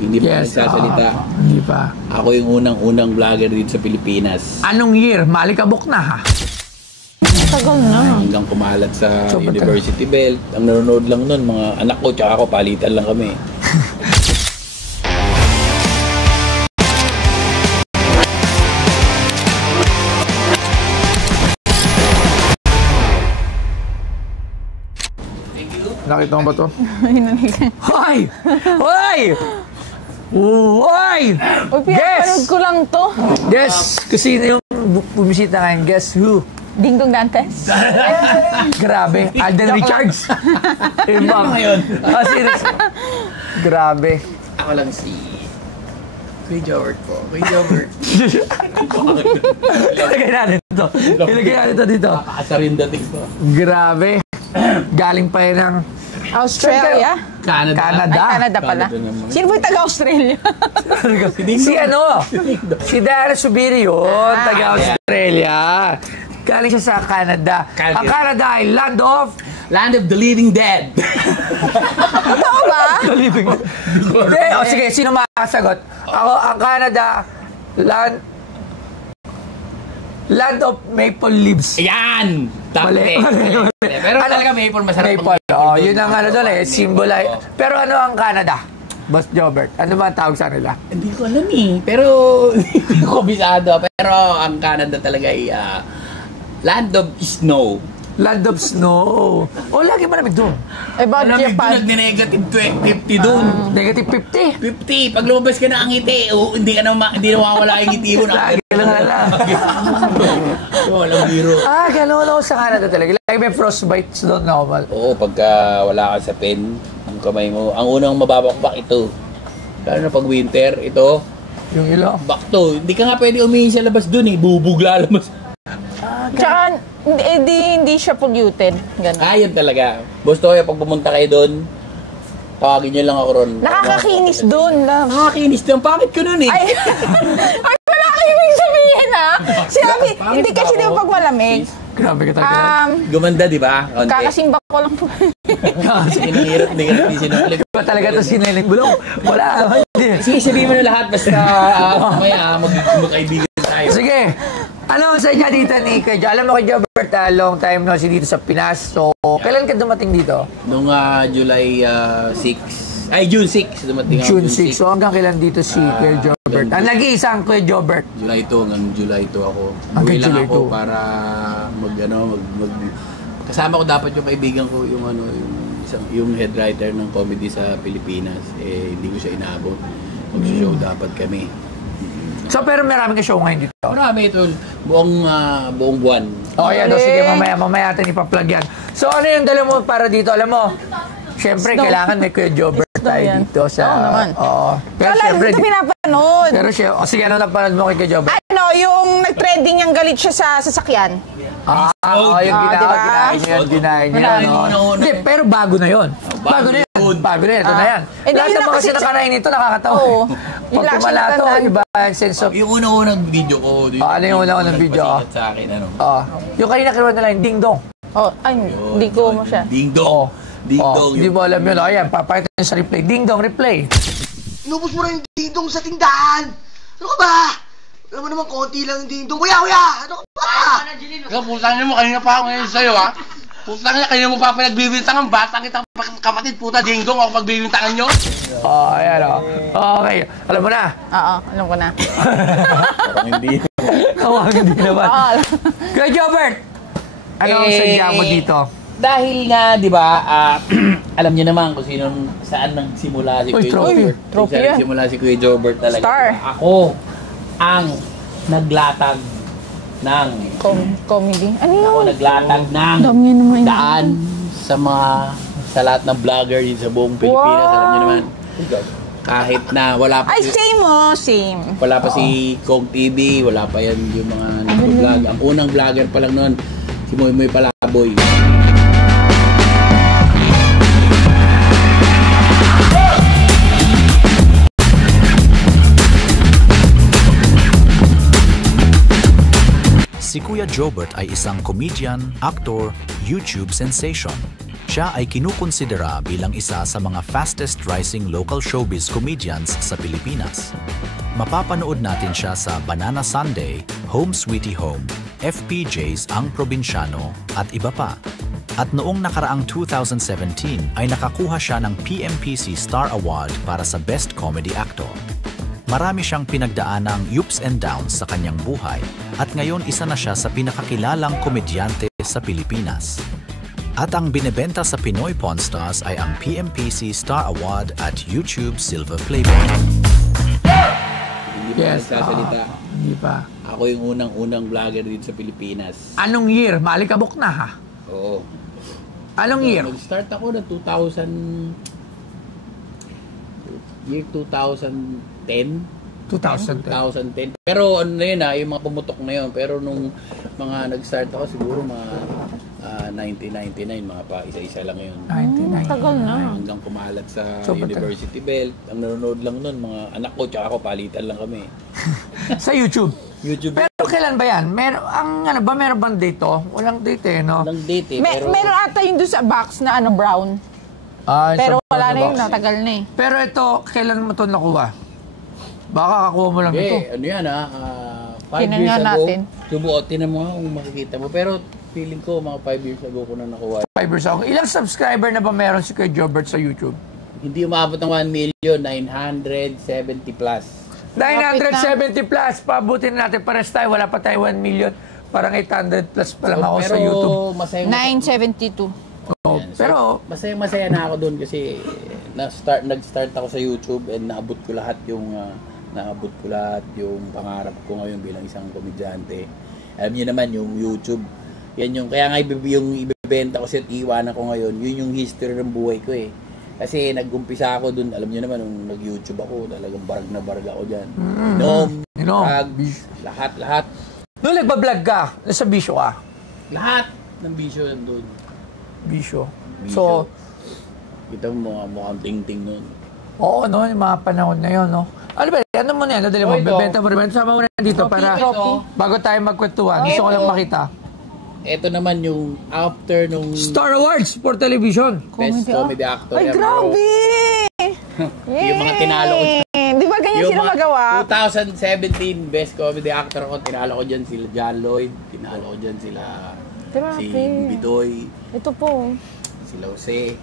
Hindi pa nagsasalita. Hindi pa. Ako yung unang-unang vlogger dito sa Pilipinas. Anong year? Malikabok na ha? Tagal na. Hanggang kumalat sa University Belt. Ang nanonood lang nun, mga anak ko tsaka ako, palitan lang kami. Nakita mo ba to? Hoy! Hoy! Hoy! Pinapanood ko lang to. Guess! Kasi yung bumisita ngayon, guess who? Dingdong Dantes. Grabe. Alden Richards. Iba ngayon. Serious. Grabe. Ako lang si Kuya Jobert po. Kuya Jobert. Ilagay natin ito. Ilagay natin ito dito. Nakakasarin dating po. Grabe. Galing pa yun ng Australia? Canada. Ay, Canada pala. Sino ba yung taga-Australia? Si Dara Subiri yun, taga-Australia. Galing siya sa Canada. Ang Canada ay land of the living dead. Totoo ba? The living dead. Sige, sino makakasagot? Ako, ang Canada, land of maple leaves. Ayan! Mali. Pero talaga maple, masarap. Maple. Yun ang ano doon eh, symbol ay. Pero ano ang Canada? Boss Jobert, ano ba ang tawag sa nila? Hindi ko alam eh. Pero, hindi ko bisado. Pero ang Canada talaga ay land of snow. Land of snow. Lagi malamig doon. About Malamig Japan. doon, nag-negative 50 doon. Negative 50. 50. Pag lumabas ka na ang ngiti, hindi nawawala yung ngiti mo. Lagi lang alam. Walang biro. Gano'n ako sa Canada talaga. Lagi may frostbites doon, normal. Oo, pagka wala ka sa pen, ang kamay mo, ang unang mababakbak ito. Lalo na pag winter, ito. Yung ilo. Bakto. Hindi ka nga pwede umihin sa labas doon eh. Bubugla lamang. Tsaka, hindi siya polluted. Ganun. Yun talaga. Boss Toya, pag pumunta kayo doon, tawagin nyo lang ako ron. Nakakakinis doon. Nakakakinis doon. Bakit ko nun eh? Ay, wala kayo yung sabihin ha. Sinabi, hindi kasi di pag malamig. Grabe ka talaga. Gumanda, di ba? Kakasimba ko lang po. Sinihirap, hindi ka natin sinungaling. Ba talaga ito siniling bulong? Wala. Sige, sabihin mo na lahat. Basta mamaya magkaibigan tayo. Sige. Ano sa inyo dito ni Kuya Jobert? Alam mo Kuya Jobert, long time no si dito sa Pinas. So, kailan ka dumating dito? Noong July 6. Ay, June 6 dumating ako. June 6. So, hanggang kailan dito si Kuya Jobert? Ang nag-iisang Kuya Jobert. July 2 hanggang July 2 ako. Hanggang Uwi lang July ako 2. para kasama ko dapat yung kaibigan ko, yung head writer ng comedy sa Pilipinas. Hindi ko siya inaabot. Mag-show dapat kami. So, pero maraming ka show ngayon dito. Marami ito. Buong buwan. Yan. Sige, mamaya natin ipa-plug yan. So, ano yung dala mo para dito? Alam mo, syempre, kailangan may Kuya Jobert tayo dito sa... Oo naman. Pero syempre... Ito pinapanood. Pero sige, ano napanood mo kay Kuya Jobert? Ano, yung nag-trending yung galit siya sa sasakyan. Yung ginahin niya. Hindi, pero bago na yun. Bago na yan. Ito na yan. Lahat naman kasi nakarain nito, nakakatawa. Pag tumalato, iba yung sense of... Yung unang video ko. Ano yung unang video? Sa akin, ano? Yung kanina kinuha na lang, Ding Dong. Ay, hindi ko mo siya. Ding Dong. Ding Dong. Hindi mo alam yun. Ayan, papakita nyo sa replay. Ding Dong, replay. Inubos mo na yung Ding Dong sa tindahan. Ano ka ba? Alam mo naman, konti lang yung Ding Dong. Kuya! Ano ka ba? Ikaw, putang niyo mo. Kanina pa ako ngayon sa'yo, ha? Putang niya, kanina mo pa pinagbibintangan. Batang kita kapatid, puta, Ding Dong. Ako pagbibintangan nyo. Ayan, Okay. Alam mo na? Oo, alam ko na. Parang hindi. Hindi naman. Kuya Jobert, ano ang sadya mo dito? Dahil nga, di ba, alam niyo naman kung saan nagsimula si Kuya Jobert. Trophy Saan yan. nagsimula si Kuya Jobert talaga. Star. Ako ang naglatag ng Comedy. Ano yun? Ako naglatag ng Dami niya naman. daan sa lahat ng vlogger sa buong Pilipinas. Alam niyo naman. Kahit na wala pa Same. Wala pa si Kong TV, wala pa yan yung mga nag-vlog. Ang unang vlogger pa lang noon, si Moy Palaboy. Si Kuya Jobert ay isang comedian, actor, YouTube sensation. Siya ay kinukonsidera bilang isa sa mga fastest rising local showbiz comedians sa Pilipinas. Mapapanood natin siya sa Banana Sunday, Home Sweetie Home, FPJ's Ang Probinsyano at iba pa. At noong nakaraang 2017 ay nakakuha siya ng PMPC Star Award para sa Best Comedy Actor. Marami siyang pinagdaanang ups and downs sa kanyang buhay at ngayon isa na siya sa pinakakilalang komedyante sa Pilipinas. At ang binebenta sa Pinoy Pawn Stars ay ang PMPC Star Award at YouTube Silver Playboy. Hindi pa nagsasalita. Hindi pa. Ako yung unang-unang vlogger dito sa Pilipinas. Anong year? Maalikabok na ha? Oo. Anong year? Nag-start ako ng 2010. 2010. Pero ano na yun yung mga pumutok na yun. Pero nung mga nag-start ako, siguro mga 1999, mga pa isa-isa lang yun. 1999. Tagal na. Hanggang kumalat sa University Belt. Ang nanonood lang nun, mga anak ko, tsaka ako, palitan lang kami. Sa YouTube? YouTube. Pero kailan ba yan? Meron bang date to? Walang date no? Walang date pero... Meron ata yung doon sa box na brown. Pero wala na yun, natagal na eh. Pero ito, kailan mo ito nakuha? Baka kakuha mo lang ito. Ano yan 5 Tinan years ago. natin. Subuot, tinan mo kung makikita mo. Pero feeling ko mga 5 years ago ko na nakuha. 5 years ago. Ilang subscriber na ba meron si Kuya Jobert sa YouTube? Hindi umabot ng 1 million, 970 plus. 970 plus, pabutin natin pares tayo, wala pa tayo 1 million, parang 800 plus pa lang ako sa YouTube. Masaya, 972. Oh, pero masaya na ako doon kasi nag-start ako sa YouTube and naabot ko lahat yung pangarap ko ngayon bilang isang komedyante. Alam niyo naman yung YouTube, yan yung kaya nga yung ibebenta ko at iiwanan ko ngayon, yun yung history ng buhay ko eh. Kasi nag-umpisa ako dun, alam niyo naman, nung nag-YouTube ako, talagang barag na barag ako dyan. Lahat. Noong nagbablog ka, nasa bisyo ka? Lahat ng bisyo nandun. Bisyo. So, kita mo mukhang ting-ting nun. Oo, no, yung mga panahon na yun, no? Ano ba, ano mo na yan? Dali mo, bebenta mo rin. Sama mo na dito para bago tayo magkwentuhan. Gusto ko lang makita. Ito naman yung after nung Star Awards for Television. Best Comedy Actor. Ay, grabe! Yung mga tinalo ko. Di ba ganyan sila magawa? 2017 Best Comedy Actor ko, tinalo ko dyan sila John Lloyd, tinalo ko dyan sila si Bidoy, ito po. sila Jose.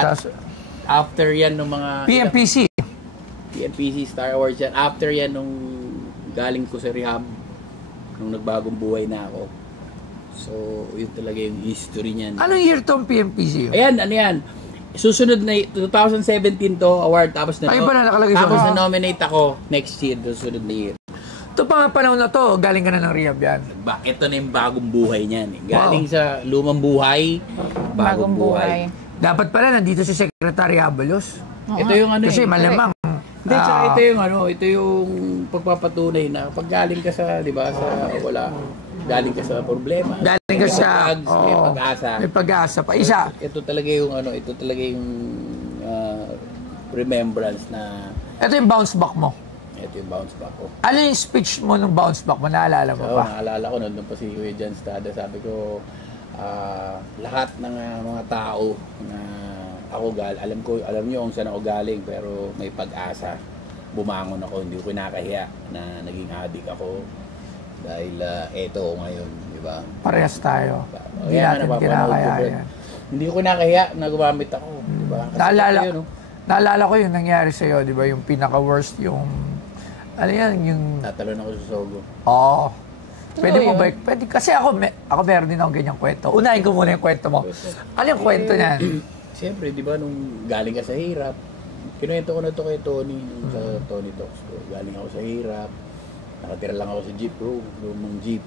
At after yan nung mga PMPC Star Awards yan, after yan nung galing ko sa rehab, nung nagbagong buhay na ako. So, yun talaga yung history niyan. Anong year tong PMPC? Ayan, ano yan? Susunod na 2017 to award tapos na na-nominate ako next year, susunod na year. Ito pa nga panahon na to, galing ka na ng rehab yan. Ito na yung bagong buhay niyan. Galing sa lumang buhay, bagong buhay. Dapat pala nandito si Secretary Abalos. Ito yung ano kasi malamang. Hindi, ito yung pagpapatunay na pag galing ka sa, di ba, sa wala, galing ka sa problema. Galing ka sa may pag-asa. May pag-asa pa. Isa. Ito talaga yung remembrance na. Ito yung bounce back mo. Ito yung bounce back ko. Ano yung speech mo nung bounce back mo? Naalala mo pa? Naalala ko, nandun pa si Kuya Jan Stada. Sabi ko, lahat ng mga tao na ako alam niyo kung saan ako galing, pero may pag-asa. Bumangon ako, hindi ko kinakahiya na naging addict ako. Dahil eto ngayon, di ba? Parehas tayo. Hindi Kaya natin kinakaya yan. Hindi ko kinakahiya na gumamit ako, di ba? Naalala ko yung nangyari sa'yo, di ba? Yung pinaka-worst, yung ano yan, yung tatalon ako sa Sogo. Oo. Pwede mo ba? Pwede. Kasi ako meron din akong ganyang kwento. Unahin ko muna yung kwento mo. Ano yung kwento niyan? Siyempre, di ba, nung galing ka sa hirap, kinuwento ko na ito kay Tony, sa Tony Talks ko. Galing ako sa hirap, nakatira lang ako sa jeep, lumang jeep.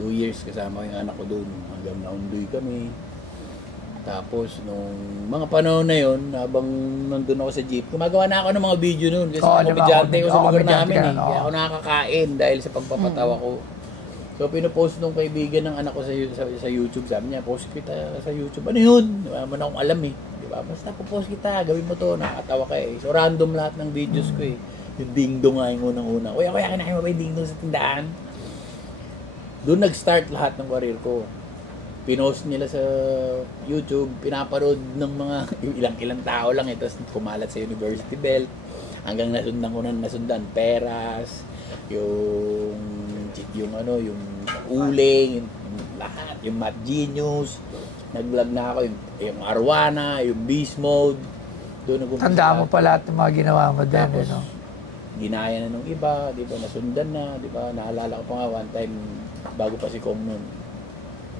2 years kasama yung anak ko doon, hanggang naundoy kami. Tapos, nung mga panahon na yun, habang nandun ako sa jeep, gumagawa na ako ng mga video noon. Kasi komedyante ko sa lugar namin eh. Kaya ako nakakakain dahil sa pagpapatawa ko. So, pinopost nung kaibigan ng anak ko sa YouTube. Sabi niya, post kita sa YouTube. Ano yun? Wala man akong alam eh. Diba? Basta post kita, gawin mo to. Nakatawa ka eh. So, random lahat ng videos ko eh. Yung dingdong nga yung unang-una. Kuya, kinahin mo ba yung dingdong sa tindahan? Doon nag-start lahat ng career ko. pinost nila sa YouTube, pinapanood ng mga ilang tao lang, tapos kumalat sa University Belt, hanggang nasundan Peras, yung Uling, yung lahat, yung Math Genius, nag-vlog na ako, yung Arwana, yung Beast Mode, doon nag-umpisa. Tanda mo pa lahat ng mga ginawa mo din, Tapos, no? ginaya na nung iba, di ba, nasundan na, di ba, naalala ko pa nga one time, bago pa si Kong nun,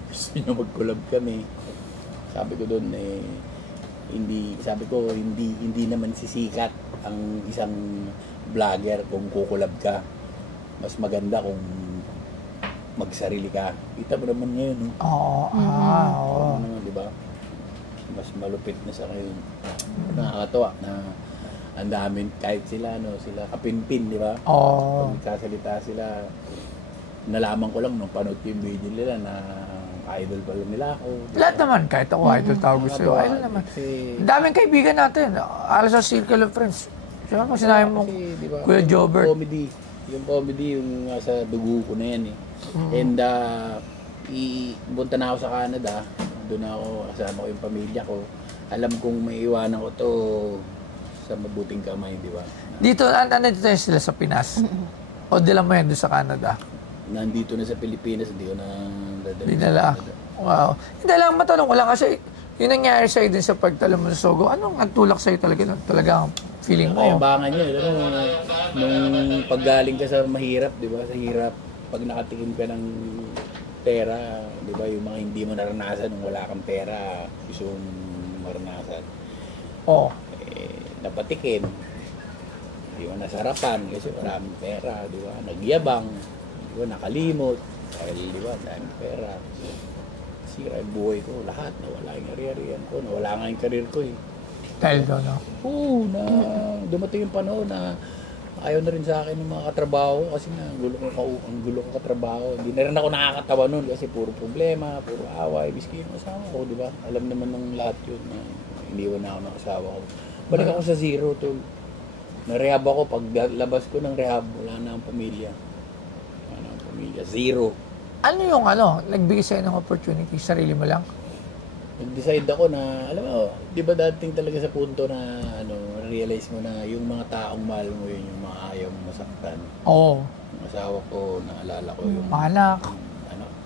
gusto niya mag-collab kami. Sabi ko doon, hindi naman sisikat ang isang vlogger kung kukulab ka. Mas maganda kung magsarili ka. Kita mo naman ngayon, no? Oo. Di ba? Mas malupit na sa ngayon. Nakakatawa na ang dami, kahit sila kapinpin, di ba? Oo. Pagkasalita sila, nalaman ko lang nung panood yung video nila na idol pala nila ako. Lahat naman, kahit ako, idol tawag ko sa'yo. Idol naman. Ang daming kaibigan natin. Alas sa circle of friends. Siyempre, pag sinabi mo, diba, Kuya Jobert. Yung comedy, yung sa dugo ko na yan eh. And, punta na ako sa Canada. Doon ako, kasama ko yung pamilya ko. Alam kong may iwanan ko to sa mabuting kamay, di ba? Dito, nandito sila sa Pinas. O dila mo yan doon sa Canada? Nandito na sa Pilipinas, hindi ko na dadala. Dinala. Wow. Hindi lang, matanong ko lang kasi yung nangyari sa'yo din sa pagtalo mo sa Sogo, anong nagtulak sa'yo talaga? Talagang feeling mo? Kayabangan yun. Nung paggaling ka sa mahirap, di ba? Sa hirap, pag nakatikim ka ng pera, di ba? Yung mga hindi mo naranasan nung wala kang pera, gusto mong maranasan. Oo. Napatikim. Di ba? Nasarapan kasi maraming pera, di ba? Nagyabang, di ba? Nakalimot, dahil di ba? Daming pera. Sira yung buhay ko, lahat. Nawala yung ari-arian ko, nawala nga yung karir ko eh. Dahil doon, no? Oo, na dumating yung panahon na ayaw na rin sa akin ng mga katrabaho kasi nga ang gulo ko katrabaho. Hindi na rin ako nakakatawa nun kasi puro problema, puro away, biski yung asawa ko, di ba? Alam naman ng lahat yun na iniwan na ako ng asawa ko. Balik ako sa zero, tol. Na-rehab ako, pag labas ko ng rehab, wala na ang pamilya. Wala na ang pamilya, zero. Ano yung nagbigay sa'yo ng opportunity? Sarili mo lang? Nag-decide ako na, alam mo, di ba dating talaga sa punto na, realize mo na yung mga taong mahal mo yun, yung mga ayaw mo masaktan. Oo. Yung asawa ko, naalala ko yung anak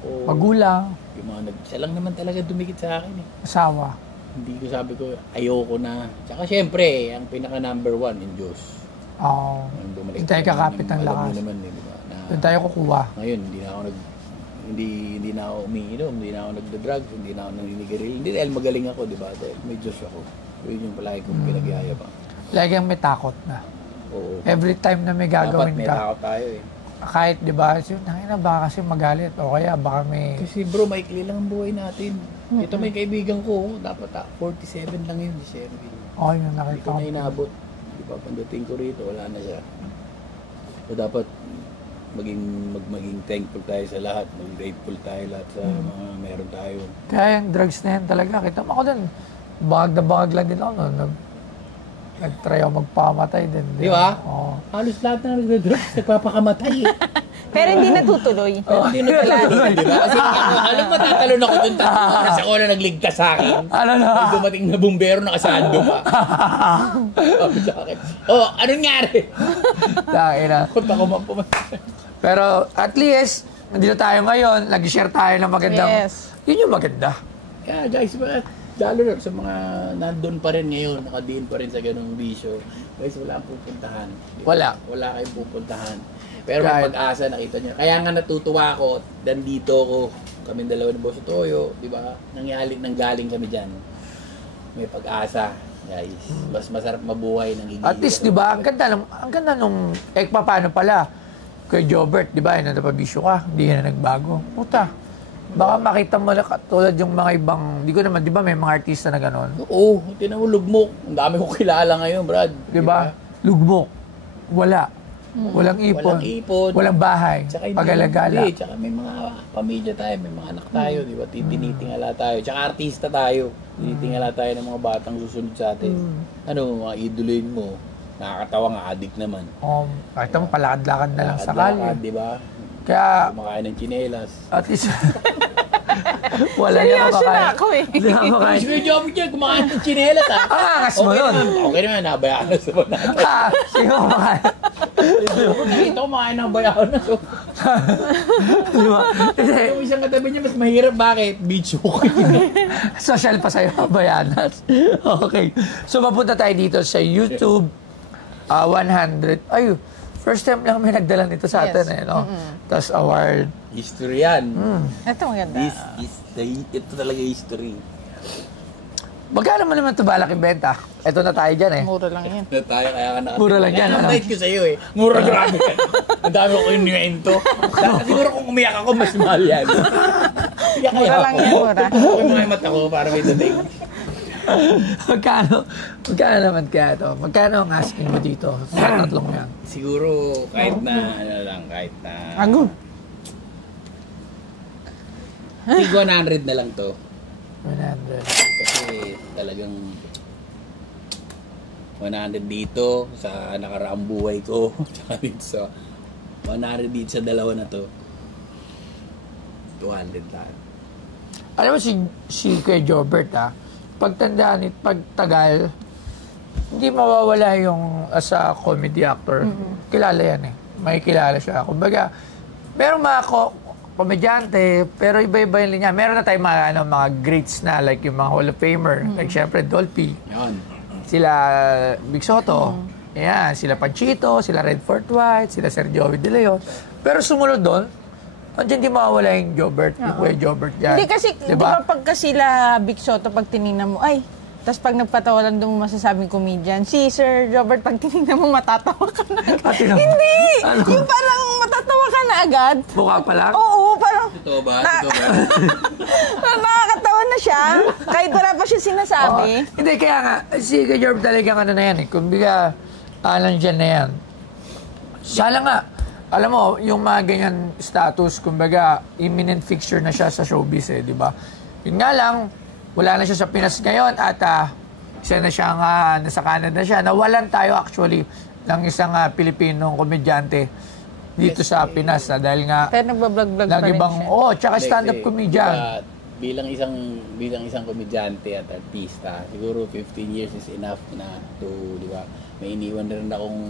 ko. Magulang. Yung mga siya lang naman talaga dumikit sa akin eh. Asawa. Hindi ko sabi ko, ayoko na. Tsaka syempre, ang pinaka number one, yung Diyos. Oo. Doon tayo kakapit ng lakas. Naman, eh, diba? Doon tayo kukuha. Ngayon, hindi na ako umiinom, hindi na ako nagda-drugs, hindi na ako naninigaril. Hindi dahil magaling ako, di ba? Dahil may Diyos ako. Yun yung palagi kong pinagyayabang. Lagi ang may takot na. Oo. Every time na may gagawin dapat may ka. takot tayo eh. Kahit, di ba, nangina baka kasi magalit. O kaya baka may... Kasi bro, maikli lang ang buhay natin. Ito may kaibigan ko, dapat 47 lang yun, December. Oo, yun nakita Hindi ko na inabot. Di ba, pandating ko rito, wala na siya. So dapat maging thankful tayo sa lahat, maging grateful tayo lahat sa mga meron tayo. Kaya yung drugs na yan talaga, kita mo ako din, bahag na bahag lang din ako, no? Nag-try ako magpamatay din. Di ba? Oo. Halos lahat na nagda-drugs, nagpapakamatay eh. Pero hindi natutuloy. Hindi na talaga, di ba? Kasi alam mo, tatalon ako dun kasi ako na nagligtas sa akin. Ano na? May dumating na bumbero, nakasando pa. Sabi sa akin, anong nangyari? Dahil na. Kung ako mapumatay. Pero at least, nandito tayo ngayon, nag-share tayo ng magandang... Yes. Yun yung maganda. Yeah, guys, lalo na sa mga nandun pa rin ngayon, nakadiin pa rin sa ganung bisyo. Guys, wala ang pupuntahan. Wala. Wala kayong pupuntahan. Pero may pag-asa, nakita nyo. Kaya nga natutuwa ako, nandito ko, kaming dalawa ni Boss Toyo, di ba? Nanggaling kami dyan. May pag-asa, guys. Mas masarap mabuhay ng gigil. At least, di ba, ang ganda nung, paano pala, kay Jobert, di ba, napabisyo ka, hindi ka na nagbago. Puta, baka makita mo na katulad yung mga ibang, di ko naman, di ba, may mga artista na gano'n? Oo, tinamulugmok. Ang dami ko kilala ngayon, Brad. Di ba? Lugmok. Wala. Walang ipon. Walang ipon. Walang bahay. Pag-alagala. Hindi, tsaka may mga pamilya tayo, may mga anak tayo, di ba? Tinitingala tayo. Tsaka artista tayo. Tinitingala tayo ng mga batang susunod sa atin. Ano, mga idolin mo. Nakakatawa nga, addict naman. Kahit mo, palakad-lakad na lang sa kalye. Di ba? Kaya, kumakain ng tsinelas. at least, Wala niya Seryoso kumakain. na ako eh. Hindi ka kumakain. Si Kuya Joby dyan, kumakain ng chinelas ha. Ang angas mo nun. Okay naman, nabayaan na sa banana. Sino kumakain? Nakita ko kumakain ng bayaan na. So, Di ba? Hindi. yung isang katabi niya, mas mahirap. Bakit? Beach walking. Social pa sa'yo, bayanas. Okay. So, mapunta tayo dito sa YouTube 100. Ay, first time lang may nagdala nito sa atin eh, no? Tapos award. History yan. Ito maganda. Ito talaga history. Magkano mo naman ito balak ibenta? Ito na tayo dyan eh. Mura lang yan. Na tayo, kaya ka nakatira. Mura lang yan, Kaya ano? ang ko sa'yo eh. Mura grabe ka. Ang dami ko inuwento. Siguro kung umiyak ako, mas mahal yan. Mura lang yan, mura. Okay mga mata ko para may dating. Magkano naman kaya ito? Magkano ang asking mo dito? Sa tatlong yan. Siguro kahit na, ano lang, kahit na... Agum. Tig 100 na lang to. 100. Kasi talagang 100 dito sa nakaraang buhay ko. Tsaka dito sa 100 dito sa dalawa na to. 200 lang. Alam mo si Kuya Jobert pagtandaan at pagtagal, hindi mawawala yung as a comedy actor. Kilala yan eh. May kilala siya. Kumbaga, meron mga komedyante, pero iba-iba yung linya. Meron na tayong mga greats na, like yung mga Hall of Famer. Like syempre, Dolphy. Yan. Sila Big Soto. Yan, sila Panchito, sila Redford White, sila Sir Joey De Leon. Pero sumunod doon, andiyan di mawawala yung Jobert, yung Kuya Jobert dyan. Hindi kasi, di ba pagka sila Big Soto, pag tinignan mo, ay, tapos pag nagpatawa lang doon mo masasabing comedian, si Sir Robert, pag tinignan mo, matatawa ka na agad. Hindi! Ano? Yung parang matatawa ka na agad. Mukha pa lang? Oo, parang... Totoo ba? Totoo ba? Parang nakakatawa na siya, kahit wala pa siya sinasabi. Hindi, kaya nga, si Kuya Jobert talagang ano na yan eh. Kumbaga, dyan na yan. Sana nga, alam mo, yung mga ganyan status, kumbaga, imminent fixture na siya sa showbiz eh, di ba? Yun nga lang, wala na siya sa Pinas ngayon at isa na siyang nasa Canada siya. Nawalan tayo actually ng isang Pilipinong komedyante dito sa Pinas dahil nga Pero nagbablog-vlog pa rin siya. Tsaka stand-up comedian. Bilang isang komedyante at artista, siguro 15 years is enough na to, di ba? May iniwan na rin akong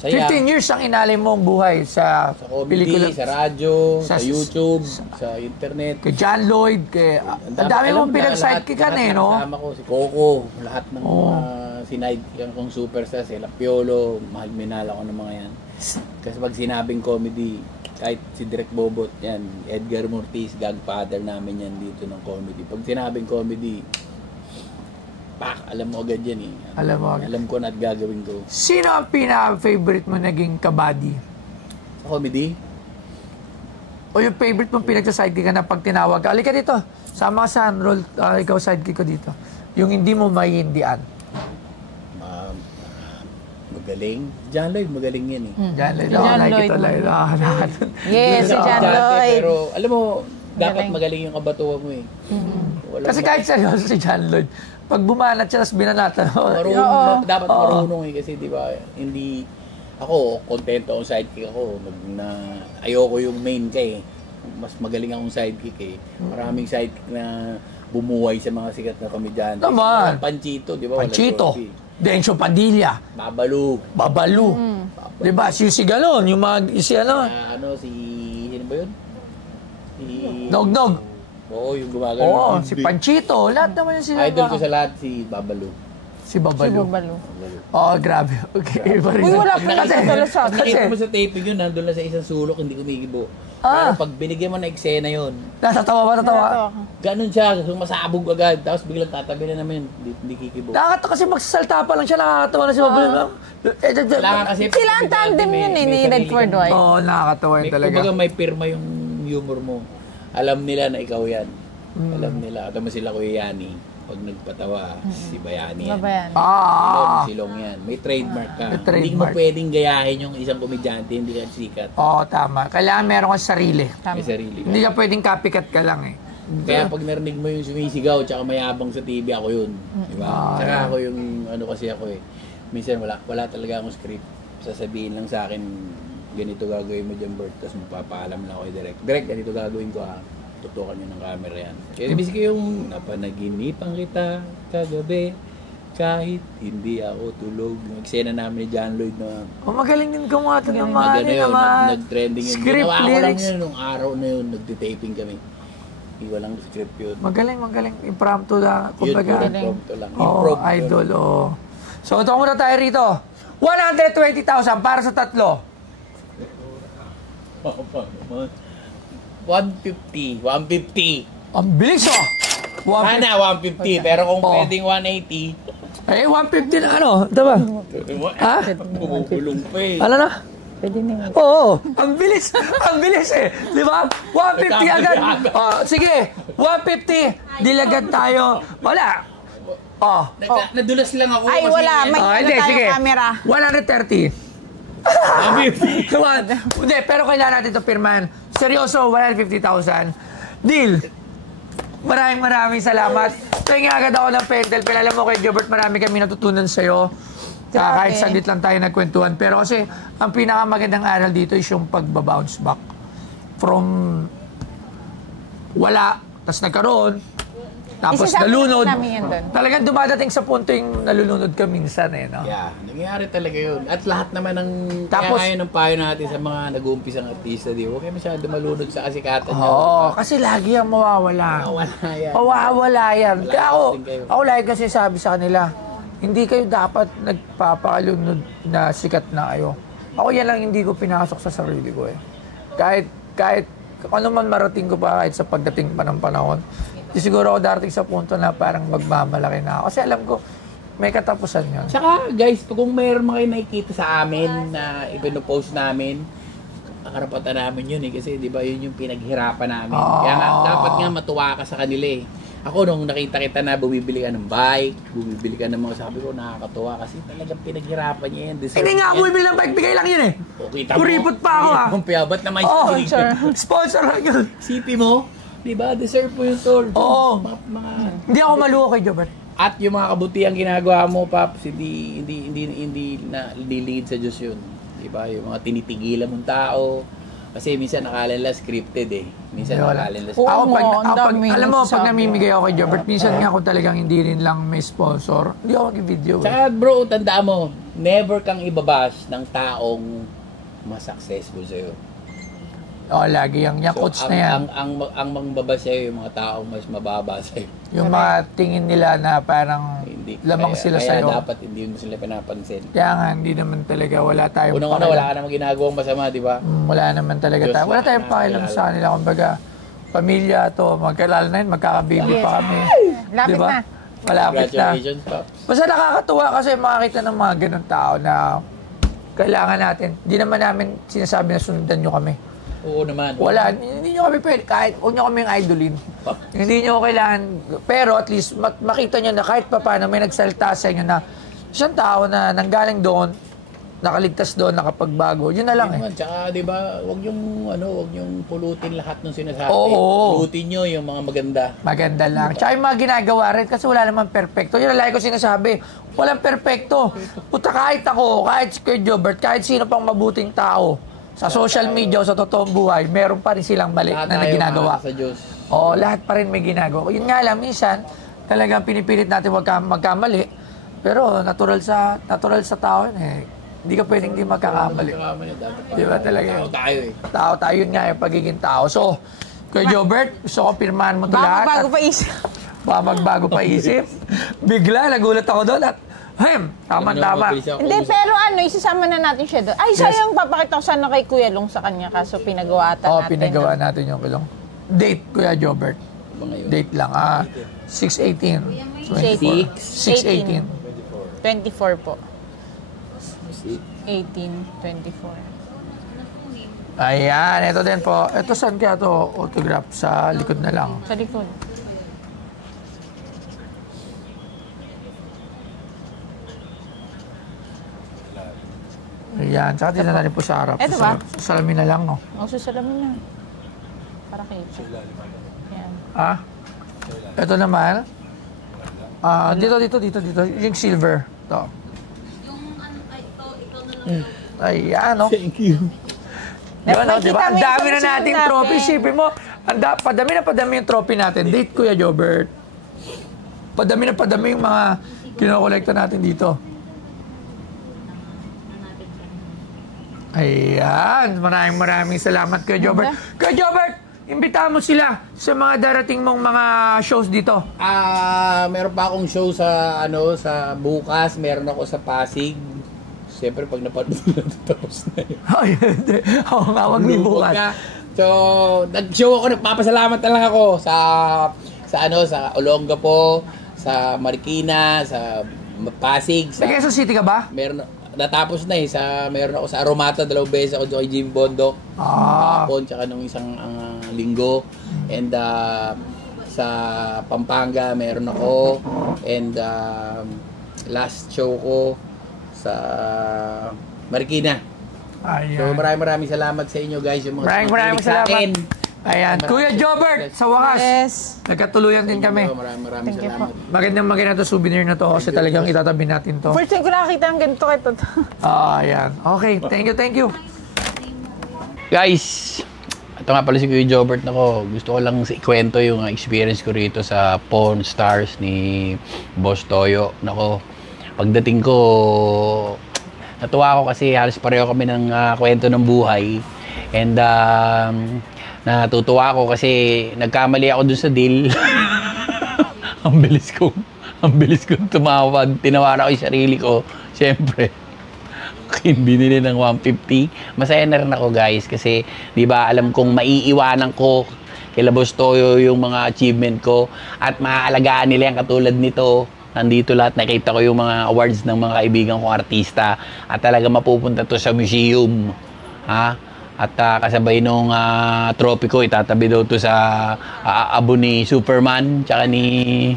saya. 15 years ang inalay mong buhay sa comedy, pelikula, sa radyo, sa YouTube, sa internet. kay John Lloyd, kay ang dami mong pinag-sidekickan eh, no? Kasama ko, si Coco, lahat ng mga sinidekick kong superstar, sila Piolo, mahal minala ko ng mga yan. Kasi pag sinabing comedy, kahit si Direk Bobot, yan, Edgar Mortiz, godfather namin yan dito ng comedy. Pag sinabing comedy, alam mo agad yan eh. Alam ko na at gagawin ko. Sino ang pinaka-favorite mo naging kabady? Sa comedy? O yung favorite mong pinagsa-sidekick ka na pag tinawag ka, alika dito, sama ka sa Unroll, ikaw sidekick ko dito. Yung hindi mo maiindian. Magaling. John Lloyd, magaling yan eh. John Lloyd, John like Lloyd. ito, like Yes, si John Lloyd. Pero alam mo, dapat magaling yung kabatuan mo eh. Kasi kahit seryoso si John Lloyd, pag bumanat siya, tapos binanatan mo. Dapat marunong eh. Kasi di ba, hindi, ako, kontento akong sidekick ako. Ayoko yung main ka eh. Mas magaling akong sidekick eh. Maraming sidekick na bumuhay sa mga sikat na komedyante. Naman. Panchito, di ba? Panchito, Dencio Padilla, Babalu. Diba? Si Galon, yung mga, sino ba yun? Nog. Oo, yung gumagano. Oo, si Panchito. Lahat naman yung sila. Idol ko sa lahat, si Babalu. Si Babalu. Oo, grabe. Okay, iba rin. Uy, wala pa Nakita nagtatala sa akin. Nakita mo sa taping yun, nandun lang sa isang sulok, hindi kumikibo. Pero pag binigyan mo na eksena yun, Natatawa. ganun siya, sumasabog agad, tapos biglang tatabi na namin, hindi kikibo. Nakakatawa kasi magsasalta pa lang siya, nakakatawa na si Babalu. Kailangan kasi Sila ang tandem yun eh, ni Redford White. Oo, nakakatawa yun talaga. Kumbaga may pirma yung humor mo. Alam nila na ikaw yan. Alam nila. Alam mo sila Kuya Yani. Pag nagpatawa, si Bayani yan. Silong yan. May trademark ka. Hindi mo pwedeng gayahin yung isang komedyante, hindi ka sikat. Oo, tama. Kailangan meron kang sarili. May sarili ka. Hindi ka pwedeng copycat ka lang eh. Kaya pag narinig mo yung sumisigaw, tsaka mayabang sa TV, ako yun. Diba? Tsaka ako yung, kasi ako eh. Minsan wala talaga akong script. Sasabihin lang sa akin, ganito gagawin mo dyan, Bert. Tapos magpapaalam lang ako kay Direk. Direk, ganito gagawin ko ha. tutukan nyo ng camera yan. Kaya ibig ko yung napanaginipan kita kagabi kahit hindi ako tulog. Yung eksena namin ni John Lloyd na magaling din gumawa ito ng mga nag-trending yun. Script, Ginawa ko lang lyrics. yun nung araw na yun, nagtitaping kami. Walang script yun. Magaling. Impromptu lang. Kumbaga. Impromptu lang. Idol, So, ito muna tayo rito. 120,000 para sa tatlo. 150. Ang bilis, Sana 150, pero kung pwedeng 180, 150 na ano, diba? Ha? bumubulong pa eh. Ano na? Pwede na yun. Oo, ang bilis di ba? 150 agad. Sige, 150, dilagad tayo. Wala. Nadulas lang ako. Ay, wala. May Hindi, tayo sige. camera. 130. Hindi, pero kailangan natin ito pirman. Seryoso, 150,000. Deal. Maraming salamat. Tingin agad ako ng pentel. Pero alam mo kay Jobert, marami kami natutunan sa'yo. Kahit saglit lang tayo nagkwentuhan. Pero kasi, ang pinakamagandang aral dito is yung pagbabounce back. From wala, tas nagkaroon, tapos nalunod. Talagang dumadating sa punto yung nalulunod ka minsan no? Yeah, nangyayari talaga yun. At lahat naman ng kaya ng payo natin sa mga nag-uumpisang artista, di ba? Huwag kayo masyado malunod sa kasikatan nyo. Kasi lagi ang mawawala. Mawawala yan. Kaya ako lagi kasi sabi sa kanila, hindi kayo dapat nagpapakalunod na sikat na kayo. Ako yan lang hindi ko pinasok sa sarili ko Kahit ano man marating ko pa kahit sa pagdating pa ng panahon, siguro ako darating sa punto na parang magmamalaki na ako. Kasi alam ko, may katapusan yun. Tsaka guys, kung mayroon mga kayo nakikita sa amin na ipinopost namin, ang karapatan namin yun kasi di ba yun yung pinaghirapan namin. Kaya nga, dapat nga matuwa ka sa kanila Ako nung nakita kita na bumibili ka ng bike, bumibili ka ng mga sabi ko, nakakatuwa kasi talagang pinaghirapan niya yan. Hindi nga ako bumibili ng bike, bigay lang yun Kuripot pa ako Ba't naman Sponsor lang yun. Sipi mo, di ba? Deserve mo yung tol. Oo. Hindi ako maluho kay Jobert. At yung mga kabutiang ginagawa mo, Paps, hindi na lilingid sa Diyos yun. Di ba? Yung mga tinitigilan mong tao. Kasi minsan nakala nila scripted Minsan nakala nila scripted. Alam mo, pag namimigay ako kay Jobert, minsan nga ako talagang hindi rin lang may sponsor. Hindi ako mag-video. Tsaka bro, tandaan mo, never kang ibabash ng taong mas successful sa'yo. Lagi yung coach na yan. Ang mangbabas sa'yo, yung mga taong mas mababa sa'yo. Yung mga tingin nila na parang lamang sila sa'yo. Kaya dapat hindi mo sila pinapansin. Kaya nga, hindi naman talaga. Wala tayong Unang-una, wala ka namang ginagawang masama, di ba? Wala naman talaga tayo. Wala tayong pakialam sa kanila. Kumbaga, pamilya to, magkalala na yun, magkakababy pa kami. Lapit diba? na. Malapit na. Congratulations, Pops. Basta nakakatuwa kasi makakita ng mga ganun tao na kailangan natin. Hindi naman namin sinasabi na sundan nyo kami. Oo naman. Wala. Hindi nyo kami pwede. Huwag nyo kaming idolin. Hindi nyo kailangan. Pero at least makita nyo na kahit pa paano may nagsalita sa inyo na isang tao na nanggaling doon, nakaligtas doon, nakapagbago. Yun na lang Tsaka, di ba, huwag yung pulutin lahat ng sinasabi. Oo. Pulutin nyo yung mga maganda. Maganda lang. Tsaka yung mga ginagawa rin kasi wala naman perfecto. Yun ang lagi ko sinasabi. Walang perfecto. Puta, kahit ako, kahit si Kuya Jobert, kahit sino pang mabuting tao, sa social media o sa totoong buhay, meron pa rin silang mali na ginagawa. Sa Diyos. Oo, lahat pa rin may ginagawa. Yun nga lang, minsan, talagang pinipilit natin magkamali. Pero natural sa tao yun Hindi ka pwedeng di magkakamali. Di ba talaga yun? Tao tayo Tao tayo yun nga pagiging tao. So, Kuya Jobert, gusto ko pirmahan mo ito lahat. Bago pa isip. Magbago pa isip. Bigla, nagulat ako doon at tama-tama. Hindi, pero isasama na natin siya doon. Ay, sayang, papakita ko sana kay Kuya Long sa kanya, kaso pinagawa natin. Pinagawa natin yung kulong. Date, Kuya Jobert. Date lang. 6/18. 6/18. 24 po. 18/24. Ayan, ito din po. Ito saan kaya ito autograph? Sa likod na lang. Sa likod. Ayan, tsaka tingnan natin po sa harap. Ito ba? Sa salamin na lang, no? Susalamin na. Para kayo. Ayan. Ito naman. Dito. Yung silver. Ito. Ayan, no? Thank you. Diba, no? Diba? Ang dami na nating trophy. Sipin mo, Padami yung trophy natin. Date, Kuya Jobert. Padami yung mga kinokolekta natin dito. Ayan. Maraming salamat, Kuya Jobert. Kuya Jobert, imbitahan mo sila sa mga darating mong mga shows dito. Meron pa akong show sa bukas, meron ako sa Pasig. Siyempre pag napanood mo tapos na yun. Oo nga, wag ni bukas. So, nag-show ako, nagpapasalamat na lang ako sa Olongapo, sa Marikina, sa Pasig. Quezon City ka ba? Natapos na meron ako sa Aromata, 2 beses ako kay Jim Bondok. Hapon, tsaka nung isang linggo. And sa Pampanga, meron ako. And last show ko sa Marikina. Ayan. So maraming salamat sa inyo guys, yung mga maraming salamat. Ayan, Kuya Jobert, sa wakas, nagkatuluyan din kami. Maraming salamat. Magandang to souvenir na to kasi talagang itatabi natin to. First time ko nakakita ang ganito kay Toto. Ayan. Okay, thank you. Guys, ito nga pala si Kuya Jobert nako. Gusto ko lang ikwento yung experience ko rito sa Pawn Stars ni Boss Toyo. Nako, pagdating ko, natuwa ako kasi halos pareho kami ng kwento ng buhay. And natutuwa ako kasi nagkamali ako dun sa deal. ang bilis kong tumawag. Tinawaran ko yung sarili ko. Siyempre, binili ng 150. Masaya na rin ako guys kasi di ba alam kong maiiwanan ko kila Boss Toyo yung mga achievement ko at maaalagaan nila yung katulad nito. Nandito lahat, nakita ko yung mga awards ng mga kaibigan kong artista at talaga mapupunta to sa museum. Ha? At kasabay nung trophy ko, itatabi daw to sa abo ni Superman tsaka ni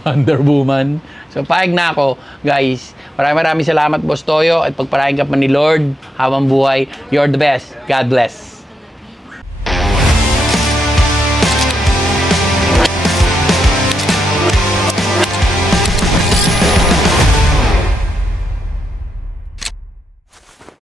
Wonder Woman. So pahig na ako, guys. Maraming salamat, Boss Toyo, at pagpalain ka pa ni Lord habang buhay. You're the best. God bless.